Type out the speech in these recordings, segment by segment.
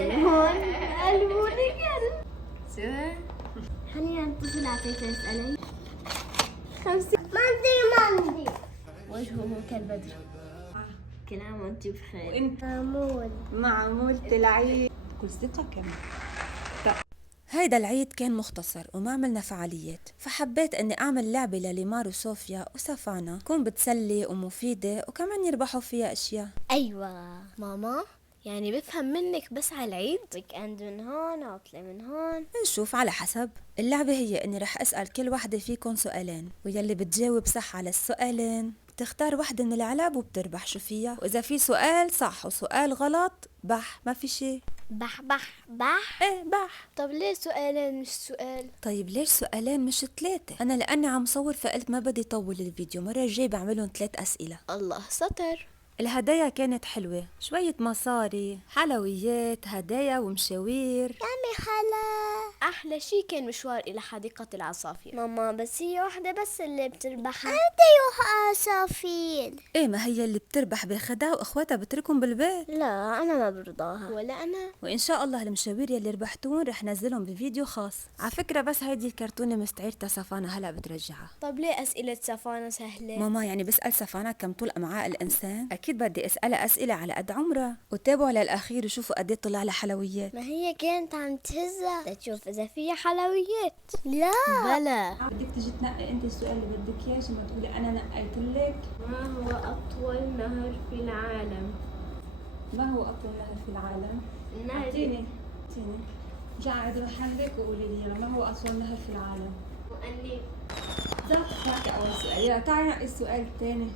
هون قلبوني كلب. شو؟ خلينا نتصل على تيتا نسألها. 50 مندي وجهه كالبدر. كل عام وانت بخير. وانت معمول معمول تلعيب بكل ثقة كمان. هيدا العيد كان مختصر وما عملنا فعاليات، فحبيت اني اعمل لعبة لليمار وصوفيا وسافانا تكون بتسلي ومفيدة وكمان يربحوا فيها اشياء. ايوه ماما، يعني بفهم منك بس على العيد ويك اند من هون عطلة من هون. نشوف على حسب. اللعبة هي اني رح اسأل كل وحدة فيكم سؤالين، ويلي بتجاوب صح على السؤالين بتختار وحدة من العلب وبتربح شو فيها، واذا في سؤال صح وسؤال غلط بح ما في شي. بح بح بح. ايه بح. طب ليه سؤالين مش سؤال؟ طيب ليش سؤالين مش 3؟ انا لاني عم صور فقلت ما بدي طول الفيديو، مرة الجاي بعملهم 3 اسئلة. الله ستر. الهدايا كانت حلوة، شوية مصاري، حلويات، هدايا ومشاوير. يامي خلا، احلى شي كان مشوار الى حديقة العصافير. ماما بس هي واحدة بس اللي بتربحها. انا عصافير. ايه ما هي اللي بتربح باخدها واخواتها بتركهم بالبيت. لا انا ما برضاها ولا انا. وان شاء الله المشاوير يلي ربحتون رح نزلهم بفيديو خاص. على فكرة بس هيدي الكرتونة مستعيرتها سفانا هلا بترجعها. طب ليه اسئلة سفانة سهلة؟ ماما يعني بسأل سفانا كم طول امعاء الانسان؟ اكيد بدي اسألها اسئلة على قد عمرها، وتابعوا للاخير وشوفوا قد ايه طلع لها حلويات. ما هي كانت عم تهزها تشوف اذا فيها حلويات. لا بلا. بدك تجي تنقي انت السؤال اللي بدك اياه عشان ما تقولي انا نقيت لك. ما هو اطول نهر في العالم؟ ما هو اطول نهر في العالم؟ اعطيني جعد محلك وقولي لي يلا ما هو اطول نهر في العالم؟ مؤنب. صح اول سؤال. يلا تعالي نقي السؤال الثاني.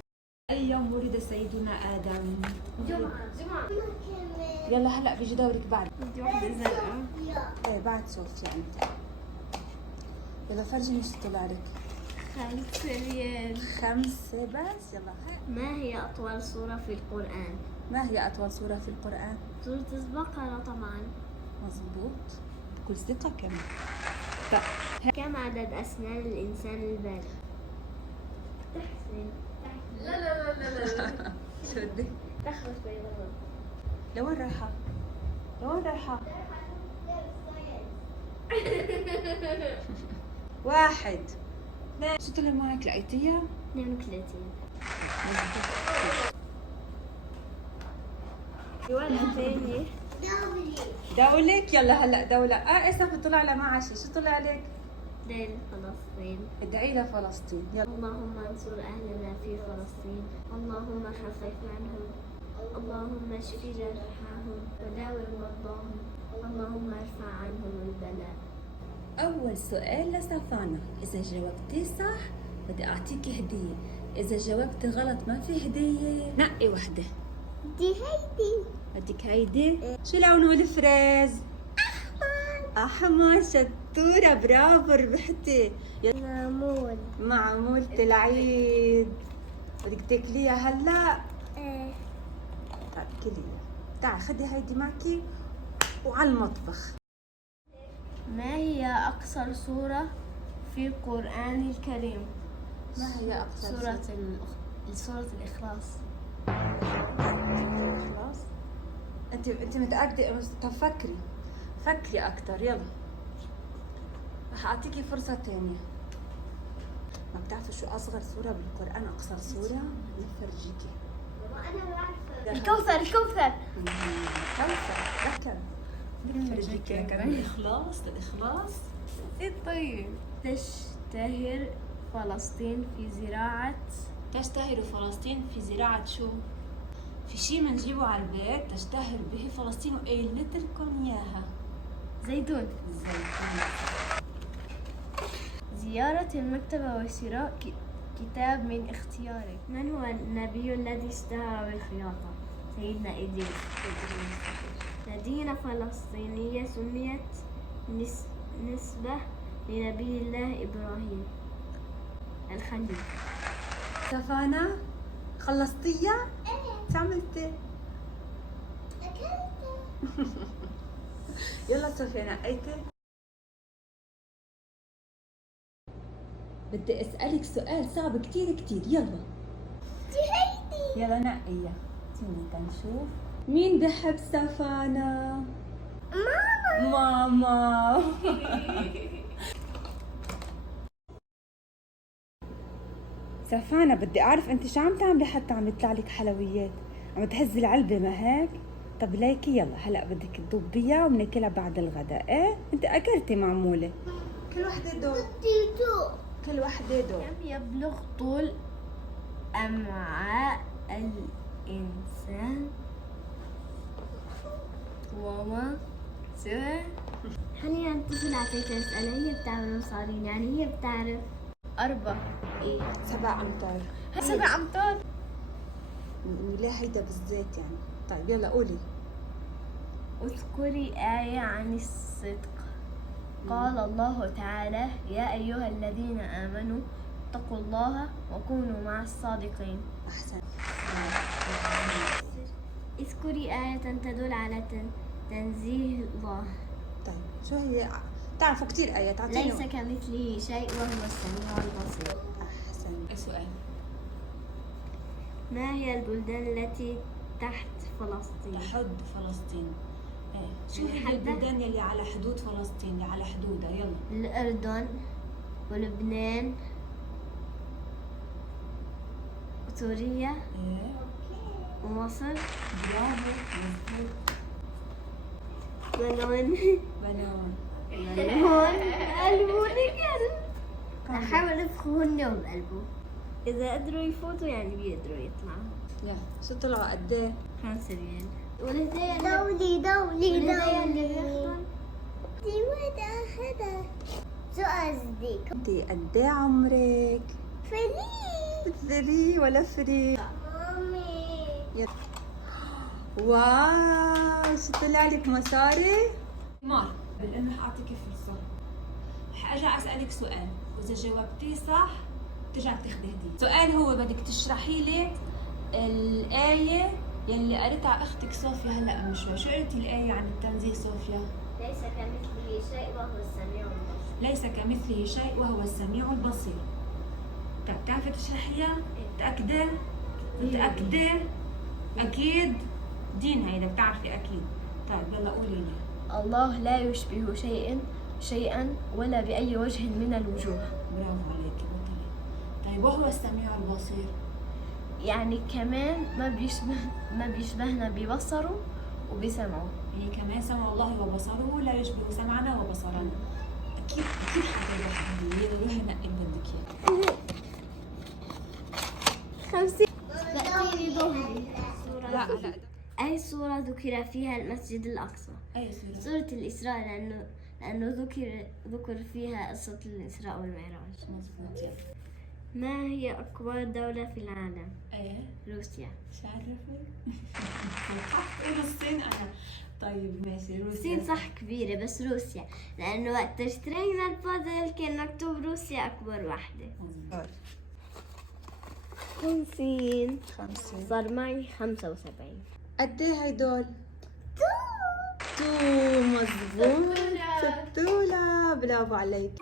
اي يوم ولد سيدنا ادم؟ جمعة. يلا هلا بيجي دورك بعد. بدي واحدة زرقاء. ايه بعد صوفيا انت. يلا فرجيني شو طلع لك. 5 ريال. 5 بس. يلا ما هي أطول سورة في القرآن؟ ما هي اطول سورة في القرآن؟ سورة البقرة طبعا. مظبوط بكل ثقة كمان. كم عدد أسنان الإنسان البالغ؟ تحسن. لا شو بدك؟ تخرج بيضاء. لوين رايحة؟ لوين رايحة؟ 1 2 شو طلع معك لقيتيها؟ 32. مظبوط. في ولا ثاني؟ دولك. يلا هلا دولة. اسف طلع لها معشي. شو طلع لك؟ دين فلسطين. ادعي لفلسطين. يلا. اللهم انصر أهلنا في فلسطين. اللهم خفف عنهم. اللهم اشف جرحاهم وداوي مرضاهم. اللهم ارفع عنهم البلاء. أول سؤال لسفانا، إذا جاوبتي صح بدي أعطيكي هدية، إذا جاوبتي غلط ما في هدية. نقي وحدة. دي هيدي. بدك هيدي؟ شو لونه الفريز؟ أحمر. شطورة برافو ربحتي. معمول. معمولة العيد. بدك تاكليها هلا؟ ايه. طيب كليها. تعي خدي هيدي معكي وعلى المطبخ. ما هي أقصر سورة في القرآن الكريم؟ ما هي أقصر سورة الإخلاص. خلاص. انت متأكدة؟ طب فكري أكتر. يلا رح أعطيكي فرصة تانية. ما بتعرفي شو أصغر سورة بالقرآن؟ أقصر سورة نفرجيكي. أنا بعرفها. الكوثر. كوثر. ذكر. نفرجيكي الإخلاص. إيه طيب. تشتهر فلسطين في زراعة. تشتهر فلسطين في زراعة شو؟ في شي منجيبه على البيت تشتهر به فلسطين وقايلت لكم إياها. زيتون. زيارة المكتبة وشراء كتاب من اختيارك. من هو النبي الذي اشتهر بالخياطة؟ سيدنا إدريس. مدينة فلسطينية سميت نسبة لنبي الله إبراهيم. الخليل. سفانا خلصتيها؟ شو عملتي؟ أكلت. يلا صوفيا نقيتي؟ بدي أسألك سؤال صعب كتير يلا. دي هيدي. يلا نقيها. تيجي تنشوف مين بحب سفانا. ماما. سفانة بدي أعرف أنت شو عم تعملي حتى عم يطلع لك حلويات؟ عم تهزي العلبة ما هيك؟ طب ليكي يلا هلا بدك تضبيها وبناكلها بعد الغداء. إيه أنت أكلتي معمولة. كل وحدة دور. كل وحدة دور. كم يبلغ طول أمعاء الإنسان؟ ماما سؤال. حاليا الطفل عطيتها أسئلة هي بتعمل مصارين، يعني هي بتعرف 4 إيه 7 أمتار. 7 أمتار. ليه هيدا بالزيت يعني؟ طيب يلا قولي. اذكري آية عن الصدق. قال الله تعالى: يا أيها الذين آمنوا اتقوا الله وكونوا مع الصادقين. أحسن. اذكري آية تدل على تنزيه الله. طيب شو هي؟ تعرفوا كتير آيات. ليس كمثله شيء وهو السميع البصير. أحسن. سؤال. ما هي البلدان التي تحت فلسطين؟ تحد فلسطين. ايه شو هي حدها؟ البلدان يلي على حدود فلسطين اللي على حدودها؟ يلا. الأردن ولبنان وسوريا ايه ومصر. برافو مظبوط. بلون بنون. قلبه نكر. أحاول أفخهن وبقلبه. إذا قدروا يفوتوا يعني بيقدروا يطلعوا. يلا شو طلعوا قد ايه؟ 5 ريال. والهدايا دولي والهدايا اللي بياخدون دي متأخدة. شو قصدك؟ انت قد ايه عمرك؟ فري فري ولا فري؟ مامي. يلا. واو شو طلع لك مصاري؟ مار لانه حاعطيك فرصة. حارجع اسألك سؤال واذا جاوبتيه صح بترجع تاخدي هدية. السؤال هو بدك تشرحي لي الآية يلي قريتها اختك صوفيا هلا من شوي. شو قريتي الآية عن التنزيه صوفيا؟ ليس كمثله شيء وهو السميع البصير. ليس كمثله شيء وهو السميع البصير. طب بتعرفي تشرحيها؟ متأكدة؟ متأكدة؟ أكيد؟ دين هيدا بتعرفي أكيد. طيب يلا قولي لي. الله لا يشبه شيئا ولا بأي وجه من الوجوه. برافو عليكي بطلي. طيب وهو السميع البصير؟ يعني كمان ما بيشبهنا ببصره وبسمعه. يعني كمان سمع الله وبصره لا يشبه سمعنا وبصرنا. أكيد أكيد حتى واحد يلا روحي نقي اللي بدك إياه. 50. تأتيني ظهري. لا أي سورة ذكر فيها المسجد الأقصى؟ أي سورة؟ سورة الإسراء لأنه ذكر فيها قصة الإسراء والمعراج. مظبوط. يلا. ما هي أكبر دولة في العالم؟ إيه روسيا. شعرفي؟ حق تقول الصين أنا. طيب ماشي روسيا. الصين صح كبيرة بس روسيا لأنه وقت اشترينا البازل كان مكتوب روسيا أكبر واحدة. مظبوط. 50. 50. صار معي 75. قد ايه هيدول؟ تو مظبوط. ستولة. برافو عليك.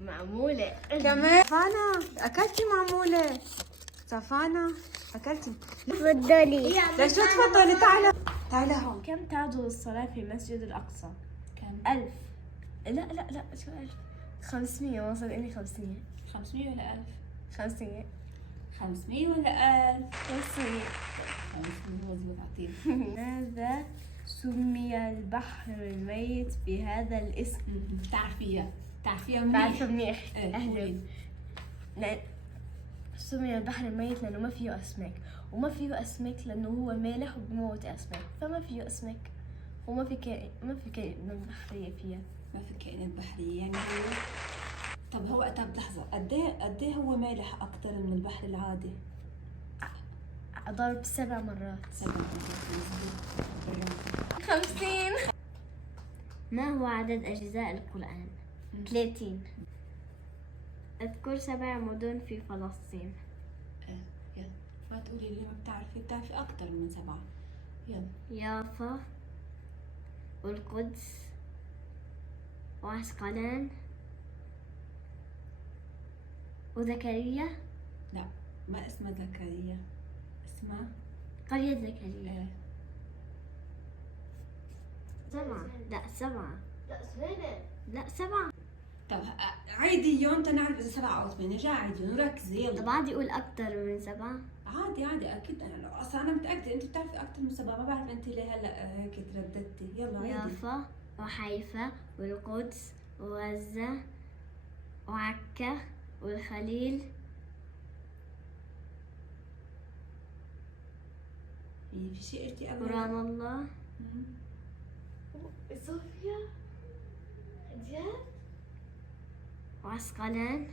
معمولة. كمان سفانا أكلتي معمولة. سفانا أكلتي. تفضلي. ليش تفضلي؟ تعالي هون. كم تعدد الصلاة في المسجد الأقصى؟ كم؟ 1000. لا شو 1000؟ 500. وصل إني 500. 500 ولا 1000؟ 500. 500 ولا 1000؟ 500. 500 مظبوط عطيني. ماذا سمي البحر الميت بهذا الاسم؟ بتعرفيها منيح. بعرفه منيح. إيه، أهلا. قولي. سمي البحر الميت لأنه ما فيه أسماك، وما فيه أسماك لأنه هو مالح وبموت أسماك، فما فيه أسماك، وما في كائنات بحرية فيها. ما في كائنات بحرية يعني هو. طب لحظة قد ايه هو مالح أكتر من البحر العادي؟ ضرب 7 مرات. 7 مظبوط. برافو. 50. ما هو عدد أجزاء القرآن؟ 30. اذكر 7 مدن في فلسطين. ايه يلا ما تقولي لي ما بتعرفي أكتر من 7. يلا. يافا والقدس وعسقلان وزكريا. لا ما اسمها زكريا، اسمها قرية زكريا. 7. لا 7. لا 7. طب عيديهم تنعرف اذا 7 او 8. رجع عيديهم وركزي يلا. طب عادي اقول اكثر من 7. عادي اكيد. انا اصلا انا متاكده انت بتعرفي اكثر من 7. ما بعرف انت ليه هلا هيك ترددتي. يلا عيدي. يافا وحيفا والقدس وغزة وعكا والخليل. في شيء قلتي قبل؟ ورام الله. صوفيا جد وعسقلان.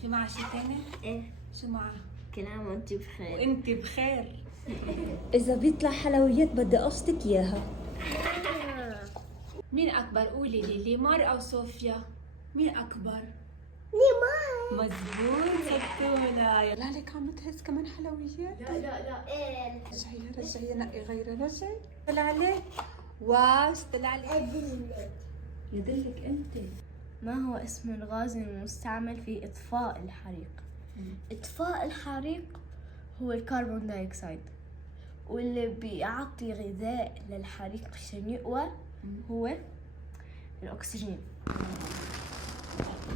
في معها شيء ثاني؟ ايه شو معها؟ كل عام وانت بخير. وانت بخير. إذا بيطلع حلويات بدي أقصدك إياها. مين اكبر؟ قولي لي ليمار او صوفيا؟ مين اكبر؟ ليمار. مزبوط ستونا. يلا عليك عم تهز كمان حلويات. لا ايه رجعي نقي غيرها. رجعي طلع عليك. واو طلع عليك. أدلك. يدلك انت. ما هو اسم الغاز المستعمل في إطفاء الحريق؟ إطفاء الحريق هو الكربون دايوكسيد، واللي بيعطي غذاء للحريق عشان يقوى هو الأكسجين.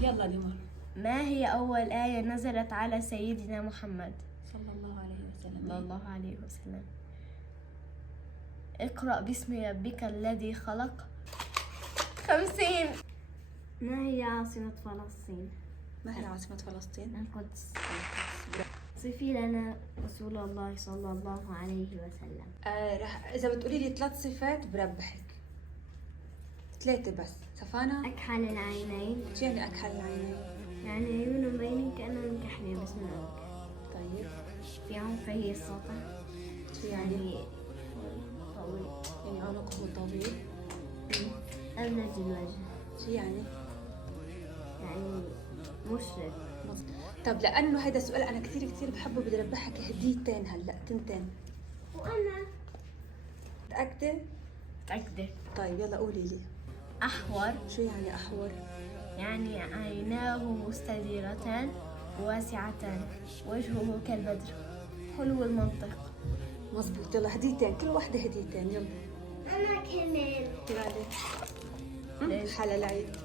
يلا ليمار. ما هي أول آية نزلت على سيدنا محمد صلى الله عليه وسلم. صلى الله عليه وسلم؟ اقرأ باسم ربك الذي خلق. 50. ما هي عاصمة فلسطين؟ ما هي عاصمة فلسطين؟ القدس. صفي لنا رسول الله صلى الله عليه وسلم. رح اذا بتقولي لي 3 صفات بربحك. 3 بس. سفانا. أكحل العينين. شو يعني اكحل العينين؟ يعني عيونه مبينين كأنهم كحلة بس من عمق. طيب. في عمقه السطح. شو يعني؟ طويل. يعني عنقه طويل. أبلج الوجه. شو يعني؟ يعني مشرق. طب لانه هيدا السؤال انا كثير بحبه بدي اربحك هديتين هلا 2. وأنا متأكدة؟ متأكدة. طيب يلا قولي لي. أحور شو يعني احور؟ يعني عيناه مستديرتان واسعتان، وجهه كالبدر، حلو المنطق. مزبوط. يلا هديتين، كل واحدة هديتين. يلا أنا كمان. تعالي. حلا العيد.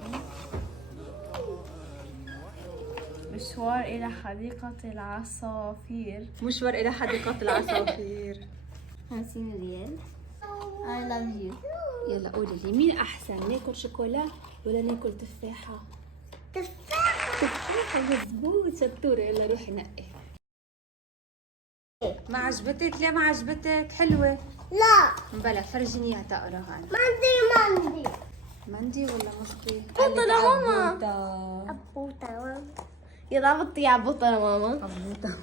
مشوار إلى حديقة العصافير. مشوار إلى حديقة العصافير. 50 ريال. I love you. يلا قولي لي مين أحسن، ناكل شوكولا ولا ناكل تفاحة؟ تفاحة مزبوط شطورة. يلا روحي نقي. ما عجبتك؟ ليه ما عجبتك؟ حلوة. لا بلا فرجيني اياها تقراها. مندي مندي ولا مشطي؟ بطة لماما. بطة. أبوتا. يلا بطي يا بطة لماما. بطة.